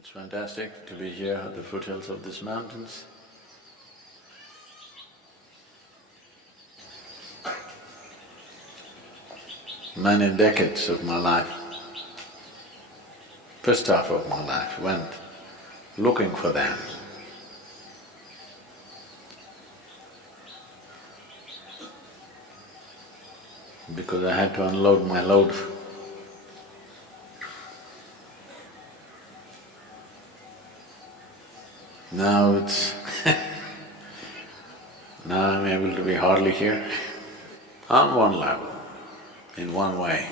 It's fantastic to be here at the foothills of these mountains. Many decades of my life, first half of my life went looking for them. Because I had to unload my load. Now it's now I'm able to be hardly here. On one level, in one way.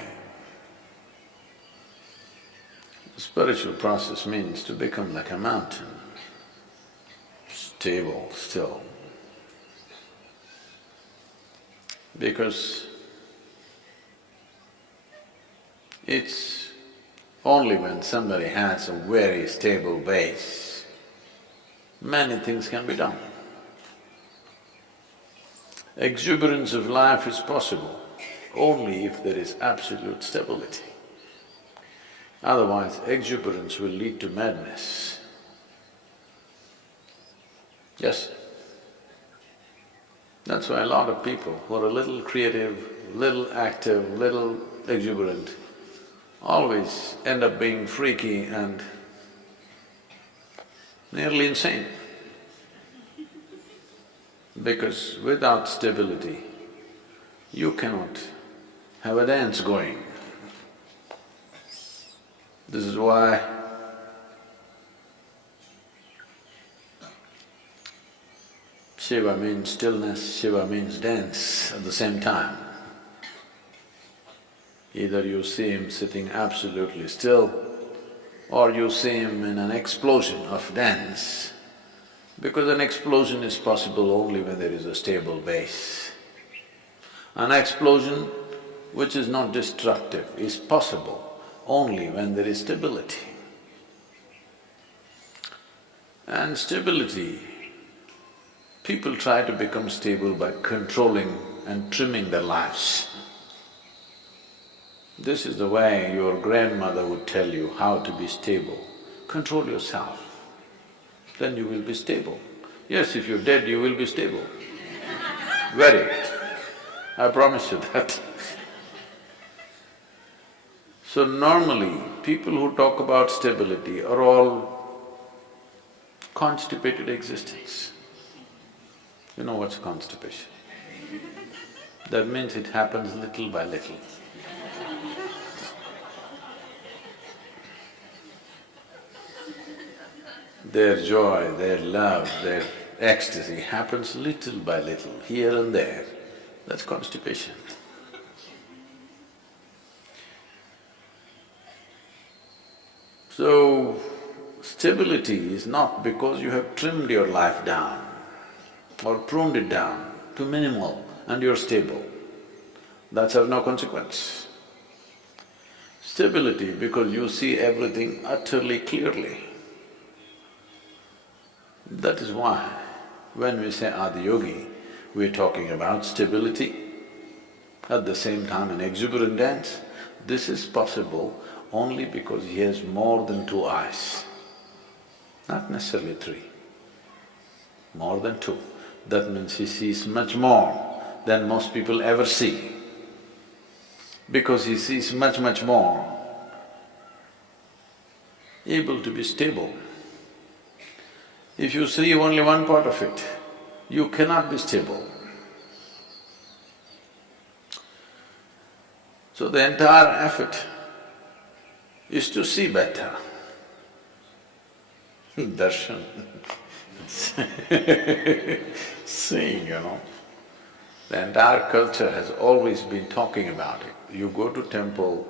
The spiritual process means to become like a mountain, stable, still. Because it's only when somebody has a very stable base, many things can be done. Exuberance of life is possible only if there is absolute stability. Otherwise, exuberance will lead to madness. Yes? That's why a lot of people who are a little creative, little active, little exuberant, always end up being freaky and nearly insane. Because without stability, you cannot have a dance going. This is why Shiva means stillness, Shiva means dance at the same time. Either you see him sitting absolutely still, or you see him in an explosion of dance, because an explosion is possible only when there is a stable base. An explosion which is not destructive is possible only when there is stability. And stability, people try to become stable by controlling and trimming their lives. This is the way your grandmother would tell you how to be stable. Control yourself, then you will be stable. Yes, if you're dead, you will be stable. Very. I promise you that. So normally, people who talk about stability are all constipated existence. You know what's constipation? That means it happens little by little. Their joy, their love, their ecstasy happens little by little, here and there. That's constipation. So, stability is not because you have trimmed your life down or pruned it down to minimal and you're stable. That's of no consequence. Stability because you see everything utterly clearly. That is why when we say Adiyogi, we're talking about stability, at the same time an exuberant dance. This is possible only because he has more than two eyes, not necessarily three, more than two. That means he sees much more than most people ever see. Because he sees much more, able to be stable. If you see only one part of it, you cannot be stable. So the entire effort is to see better. Darshan seeing, you know. The entire culture has always been talking about it. You go to temple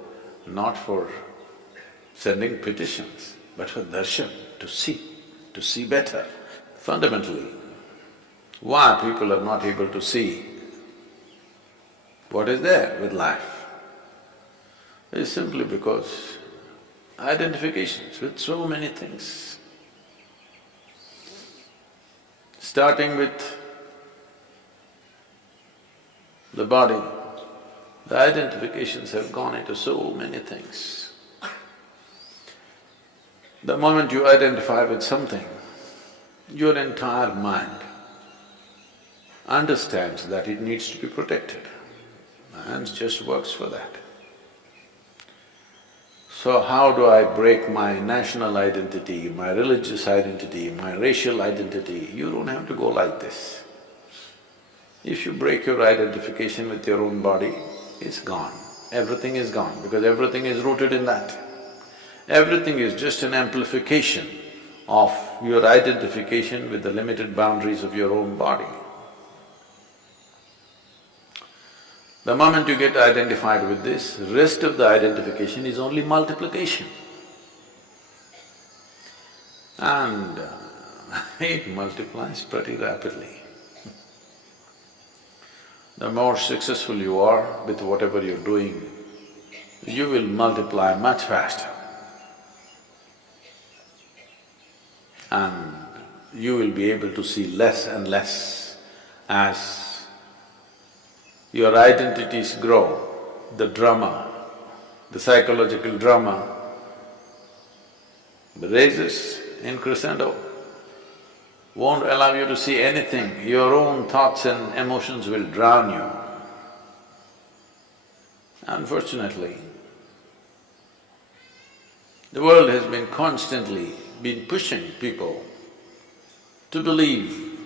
not for sending petitions, but for darshan, to see better. Fundamentally, why people are not able to see what is there with life is simply because identifications with so many things. Starting with the body, the identifications have gone into so many things. The moment you identify with something, your entire mind understands that it needs to be protected and just works for that. So how do I break my national identity, my religious identity, my racial identity? You don't have to go like this. If you break your identification with your own body, it's gone. Everything is gone because everything is rooted in that. Everything is just an amplification of your identification with the limited boundaries of your own body. The moment you get identified with this, rest of the identification is only multiplication. And it multiplies pretty rapidly. The more successful you are with whatever you're doing, you will multiply much faster. And you will be able to see less and less as your identities grow. The drama, the psychological drama raises in crescendo, won't allow you to see anything. Your own thoughts and emotions will drown you. Unfortunately, the world has been constantly pushing people to believe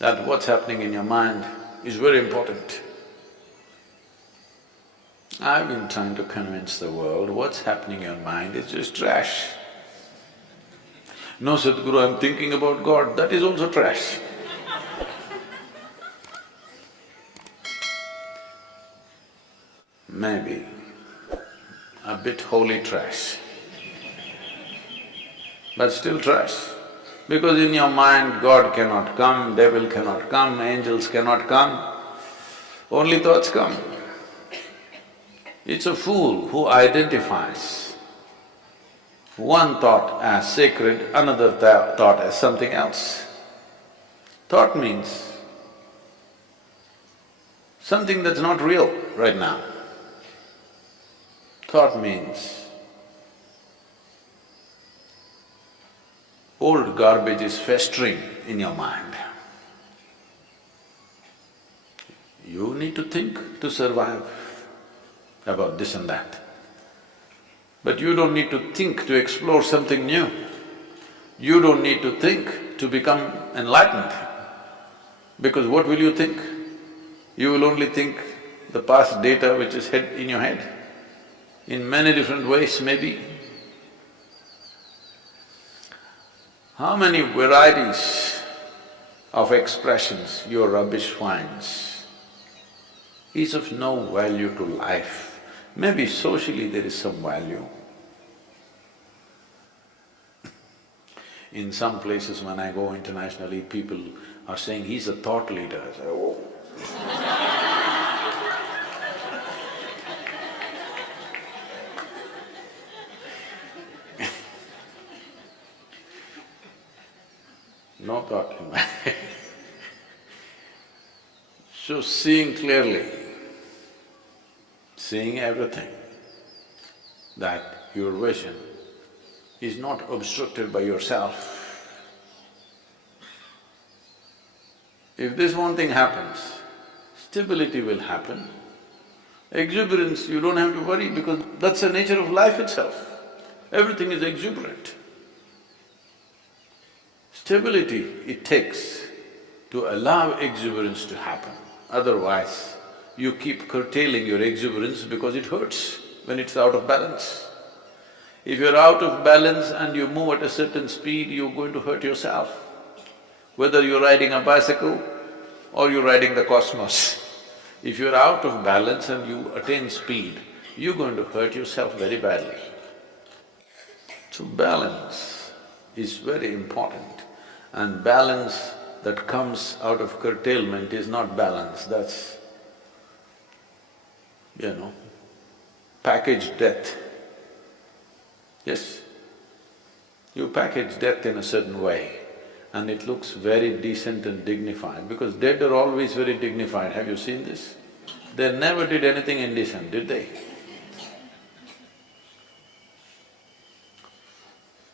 that what's happening in your mind is very important. I've been trying to convince the world what's happening in your mind is just trash. No, Sadhguru, I'm thinking about God, that is also trash. Maybe a bit holy trash, but still trash. Because in your mind, God cannot come, devil cannot come, angels cannot come, only thoughts come. It's a fool who identifies one thought as sacred, another thought as something else. Thought means something that's not real right now. Thought means old garbage is festering in your mind. You need to think to survive about this and that. But you don't need to think to explore something new. You don't need to think to become enlightened. Because what will you think? You will only think the past data which is in your head, in many different ways maybe. How many varieties of expressions your rubbish finds is of no value to life. Maybe socially there is some value. In some places when I go internationally, people are saying, he's a thought leader. I say, oh. No thought in my head. So seeing clearly, seeing everything, that your vision is not obstructed by yourself. If this one thing happens, stability will happen. Exuberance, you don't have to worry because that's the nature of life itself. Everything is exuberant. Stability it takes to allow exuberance to happen. Otherwise, you keep curtailing your exuberance because it hurts when it's out of balance. If you're out of balance and you move at a certain speed, you're going to hurt yourself. Whether you're riding a bicycle or you're riding the cosmos, if you're out of balance and you attain speed, you're going to hurt yourself very badly. So balance is very important, and balance that comes out of curtailment is not balance, that's, packaged death. Yes, you package death in a certain way and it looks very decent and dignified because dead are always very dignified. Have you seen this? They never did anything indecent, did they?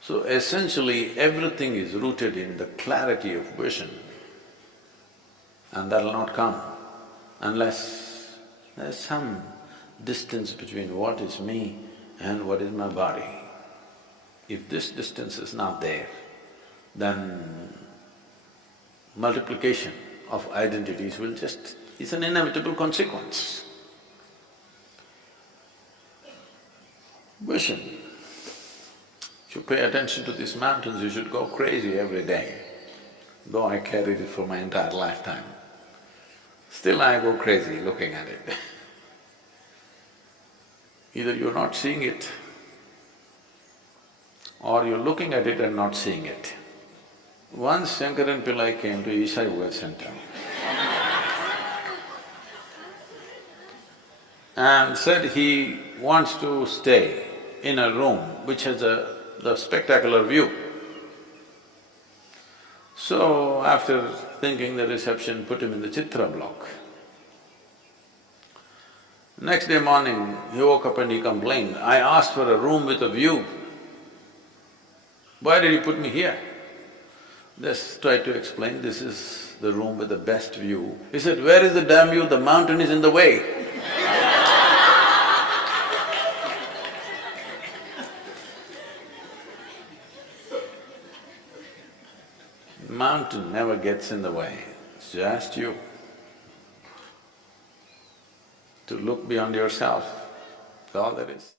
So essentially, everything is rooted in the clarity of vision, and that'll not come unless there's some distance between what is me and what is my body. If this distance is not there, then multiplication of identities will just… it's an inevitable consequence. Vision. If you pay attention to these mountains, you should go crazy every day. Though I carried it for my entire lifetime, still I go crazy looking at it. Either you're not seeing it, or you're looking at it and not seeing it. Once Shankaran Pillai came to Isha Yoga Center and said he wants to stay in a room which has the spectacular view. So after thinking the reception, put him in the Chitra block. Next day morning, he woke up and he complained, "I asked for a room with a view. Why did you put me here?" Just tried to explain, this is the room with the best view. He said, "Where is the damn view? The mountain is in the way." Mountain never gets in the way, it's just you. To look beyond yourself, that's all there is.